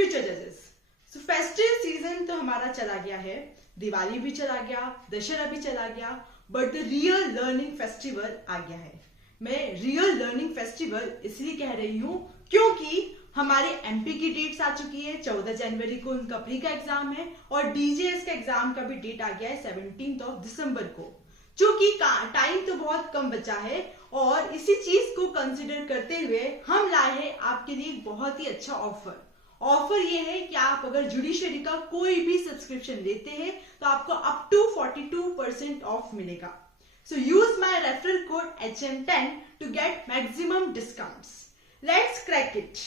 Future जजेस। सो festive season तो हमारा चला गया है, दिवाली भी चला गया, दशहरा भी चला गया, but the real learning festival आ गया है। मैं रियल लर्निंग फेस्टिवल इसलिए कह रही हूँ क्योंकि हमारे एमपी की डेट्स आ चुकी है। 14 जनवरी को उनका प्री का एग्जाम है और डीजेएस का एग्जाम का भी डेट आ गया है 17 दिसंबर को। चूंकि टाइम तो बहुत कम बचा है और इसी चीज को कंसिडर करते हुए हम लाए हैं आपके लिए बहुत ही अच्छा ऑफर ये है कि आप अगर जुडिशरी का कोई भी सब्सक्रिप्शन लेते हैं तो आपको अप टू 42% ऑफ मिलेगा। So use my referral code HM10 to get maximum discounts. Let's crack it.